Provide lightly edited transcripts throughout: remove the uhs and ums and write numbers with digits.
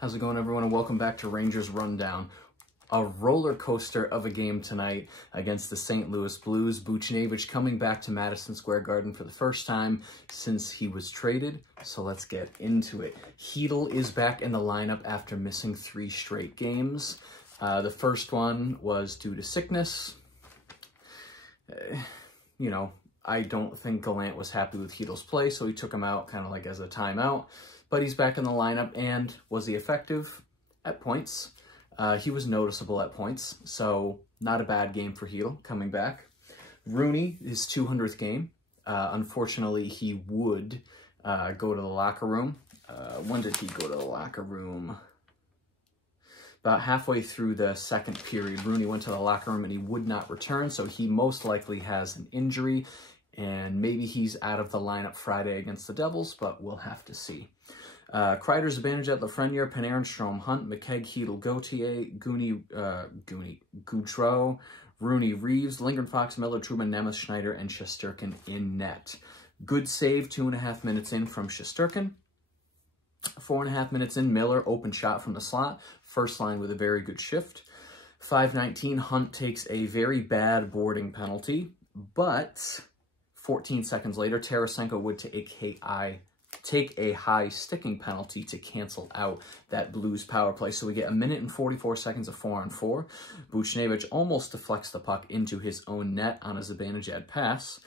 How's it going, everyone, and welcome back to Rangers Rundown. A roller coaster of a game tonight against the St. Louis Blues. Buchnevich coming back to Madison Square Garden for the first time since he was traded, so let's get into it. Chytil is back in the lineup after missing 3 straight games. The first one was due to sickness. I don't think Gallant was happy with Chytil's play, so he took him out kind of like as a timeout. But he's back in the lineup, and was he effective? At points. He was noticeable at points, so not a bad game for Chytil coming back. Rooney, his 200th game. Unfortunately, he would go to the locker room. When did he go to the locker room? About halfway through the second period, Rooney went to the locker room and he would not return, so he most likely has an injury, and maybe he's out of the lineup Friday against the Devils, but we'll have to see. Kreider, Zibanejad, Lafreniere, Panarin, Strome, Hunt, McKegg, Chytil, Gauthier, Goudreau, Rooney, Reeves, Lindgren, Fox, Miller, Truman, Nemeth, Schneider, and Shesterkin in net. Good save 2.5 minutes in from Shesterkin. 4.5 minutes in, Miller, open shot from the slot. First line with a very good shift. 5:19, Hunt takes a very bad boarding penalty, but 14 seconds later, Tarasenko would take a high sticking penalty to cancel out that Blues power play. So we get 1 minute and 44 seconds of 4-on-4. Buchnevich almost deflects the puck into his own net on a Zibanejad pass.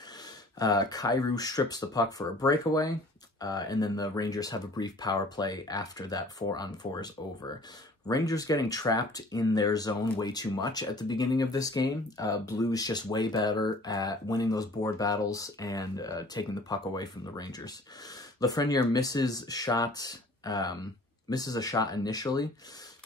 Kyrou strips the puck for a breakaway, and then the Rangers have a brief power play after that 4-on-4 is over. Rangers getting trapped in their zone way too much at the beginning of this game. Blues just way better at winning those board battles and taking the puck away from the Rangers. Lafreniere misses a shot initially,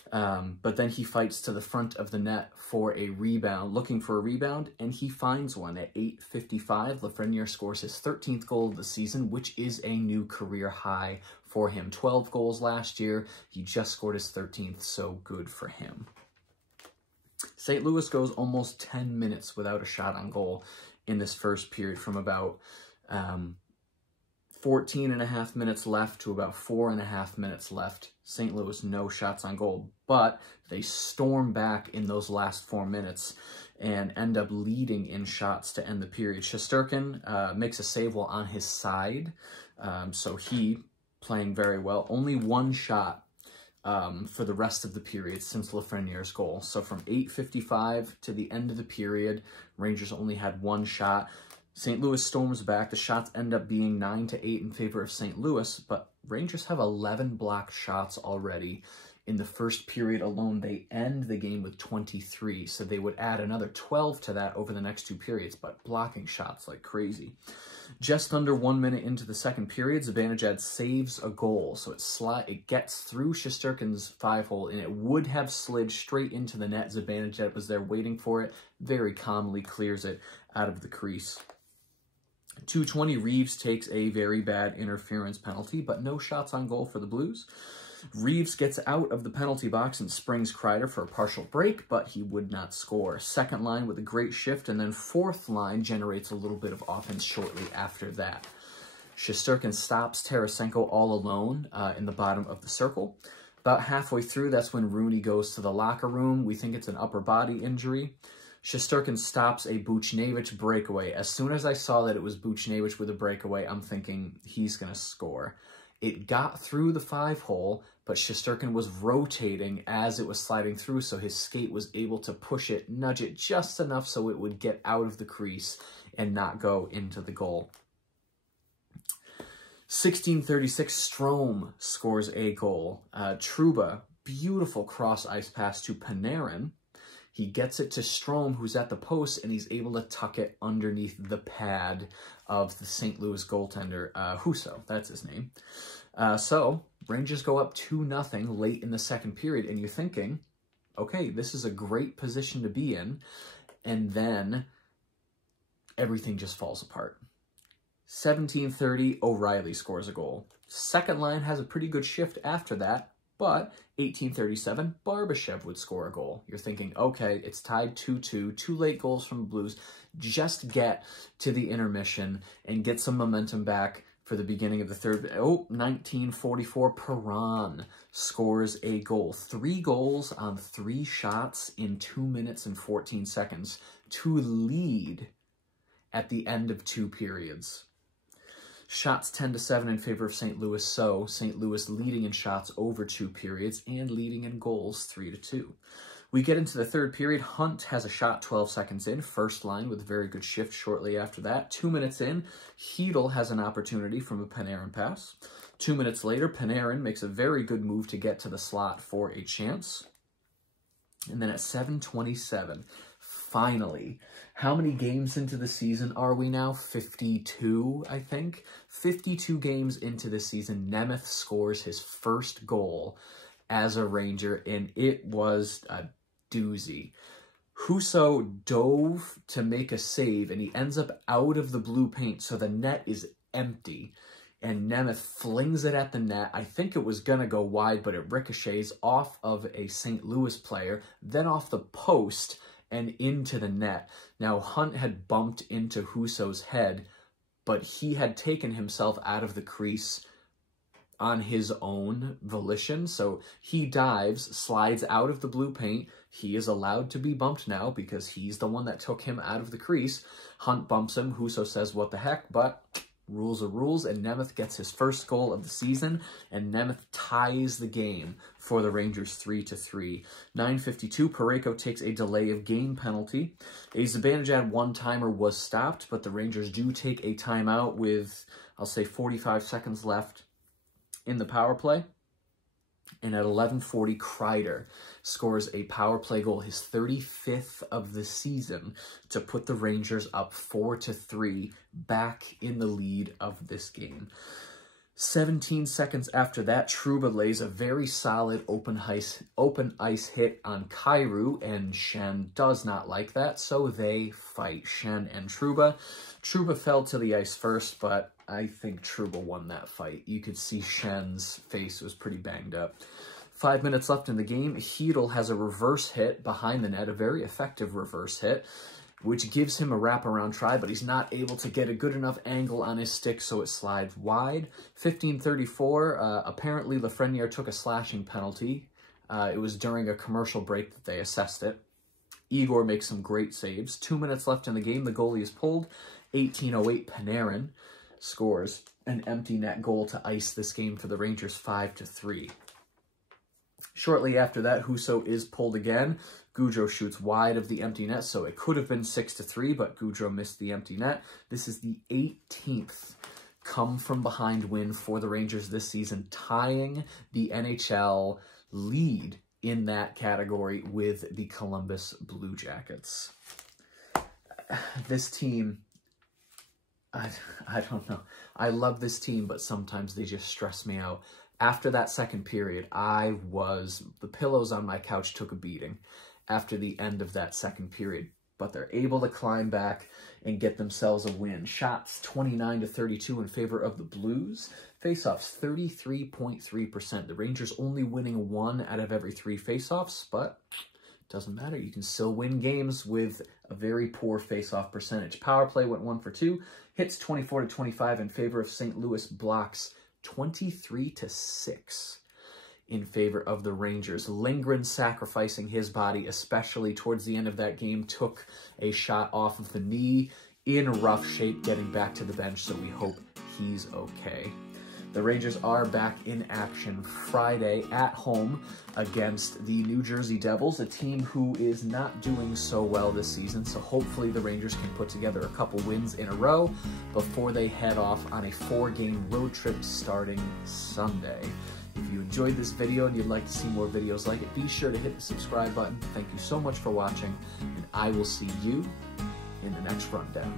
but then he fights to the front of the net for a rebound, looking for a rebound, and he finds one at 8:55. Lafreniere scores his 13th goal of the season, which is a new career high for him. 12 goals last year. He just scored his 13th, so good for him. St. Louis goes almost 10 minutes without a shot on goal in this first period, from about 14.5 minutes left to about 4.5 minutes left. St. Louis, no shots on goal, but they storm back in those last 4 minutes and end up leading in shots to end the period. Shesterkin makes a save while on his side, so he playing very well. Only 1 shot for the rest of the period since Lafreniere's goal. So from 8:55 to the end of the period, Rangers only had 1 shot. St. Louis storms back. The shots end up being 9-8 in favor of St. Louis, but Rangers have 11 blocked shots already. In the first period alone, they end the game with 23, so they would add another 12 to that over the next 2 periods, but blocking shots like crazy. Just under 1 minute into the second period, Zibanejad saves a goal, so it gets through Shesterkin's 5-hole, and it would have slid straight into the net. Zibanejad was there waiting for it, very calmly clears it out of the crease. 2:20, Reeves takes a very bad interference penalty, but no shots on goal for the Blues. Reeves gets out of the penalty box and springs Kreider for a partial break, but he would not score. Second line with a great shift, and then fourth line generates a little bit of offense shortly after that. Shesterkin stops Tarasenko all alone in the bottom of the circle. About halfway through, that's when Rooney goes to the locker room. We think it's an upper body injury. Shesterkin stops a Buchnevich breakaway. As soon as I saw that it was Buchnevich with a breakaway, I'm thinking he's going to score. It got through the 5-hole, but Shesterkin was rotating as it was sliding through, so his skate was able to push it, nudge it just enough so it would get out of the crease and not go into the goal. 16:36, Strome scores a goal. Trouba, beautiful cross-ice pass to Panarin. He gets it to Strome, who's at the post, and he's able to tuck it underneath the pad of the St. Louis goaltender, Husso, that's his name. So Rangers go up 2-0 late in the second period, and you're thinking, okay, this is a great position to be in, and then everything just falls apart. 17:30, O'Reilly scores a goal. Second line has a pretty good shift after that, but 18:37, Barbashev would score a goal. You're thinking, okay, it's tied 2-2, 2 late goals from the Blues. Just get to the intermission and get some momentum back for the beginning of the third. Oh, 1944, Perron scores a goal. 3 goals on 3 shots in 2 minutes and 14 seconds to lead at the end of 2 periods. Shots 10-7 in favor of St. Louis, so St. Louis leading in shots over 2 periods and leading in goals 3-2. We get into the third period. Hunt has a shot 12 seconds in, first line with a very good shift shortly after that. 2 minutes in, Chytil has an opportunity from a Panarin pass. 2 minutes later, Panarin makes a very good move to get to the slot for a chance. And then at 7:27, finally, how many games into the season are we now? 52, I think. 52 games into the season, Nemeth scores his first goal as a Ranger, and it was a doozy. Husso dove to make a save, and he ends up out of the blue paint, so the net is empty. And Nemeth flings it at the net. I think it was going to go wide, but it ricochets off of a St. Louis player, then off the post, and into the net. Now, Hunt had bumped into Husso's head, but he had taken himself out of the crease on his own volition. So he dives, slides out of the blue paint. He is allowed to be bumped now because he's the one that took him out of the crease. Hunt bumps him. Husso says, what the heck? But rules are rules, and Nemeth gets his first goal of the season, and Nemeth ties the game for the Rangers 3-3. 9:52, Parayko takes a delay of game penalty. A Zibanejad one-timer was stopped, but the Rangers do take a timeout with, I'll say, 45 seconds left in the power play. And at 11:40, Kreider scores a power play goal, his 35th of the season, to put the Rangers up 4-3, back in the lead of this game. 17 seconds after that, Trouba lays a very solid open ice hit on Kyrou, and Schenn does not like that, so they fight, Schenn and Trouba. Trouba fell to the ice first, but I think Trouba won that fight. You could see Schenn's face was pretty banged up. 5 minutes left in the game. Chytil has a reverse hit behind the net, a very effective reverse hit, which gives him a wraparound try, but he's not able to get a good enough angle on his stick, so it slides wide. 15:34, apparently Lafreniere took a slashing penalty. It was during a commercial break that they assessed it. Igor makes some great saves. 2 minutes left in the game. The goalie is pulled. 18:08, Panarin scores an empty net goal to ice this game for the Rangers 5-3. Shortly after that, Husso is pulled again. Gaudreau shoots wide of the empty net, so it could have been 6-3, but Gaudreau missed the empty net. This is the 18th come-from-behind win for the Rangers this season, tying the NHL lead in that category with the Columbus Blue Jackets. This team, I don't know. I love this team, but sometimes they just stress me out. After that second period, the pillows on my couch took a beating after the end of that second period, but they're able to climb back and get themselves a win. Shots 29-32 in favor of the Blues. Faceoffs 33.3%. The Rangers only winning 1 out of every 3 faceoffs, but doesn't matter. You can still win games with a very poor faceoff percentage. Power play went 1 for 2. Hits 24-25 in favor of St. Louis. Blocks 23-6 in favor of the Rangers. Lindgren sacrificing his body, especially towards the end of that game, took a shot off of the knee, in rough shape, getting back to the bench, so we hope he's okay. The Rangers are back in action Friday at home against the New Jersey Devils, a team who is not doing so well this season, so hopefully the Rangers can put together a couple wins in a row before they head off on a 4-game road trip starting Sunday. If you enjoyed this video and you'd like to see more videos like it, be sure to hit the subscribe button. Thank you so much for watching, and I will see you in the next rundown.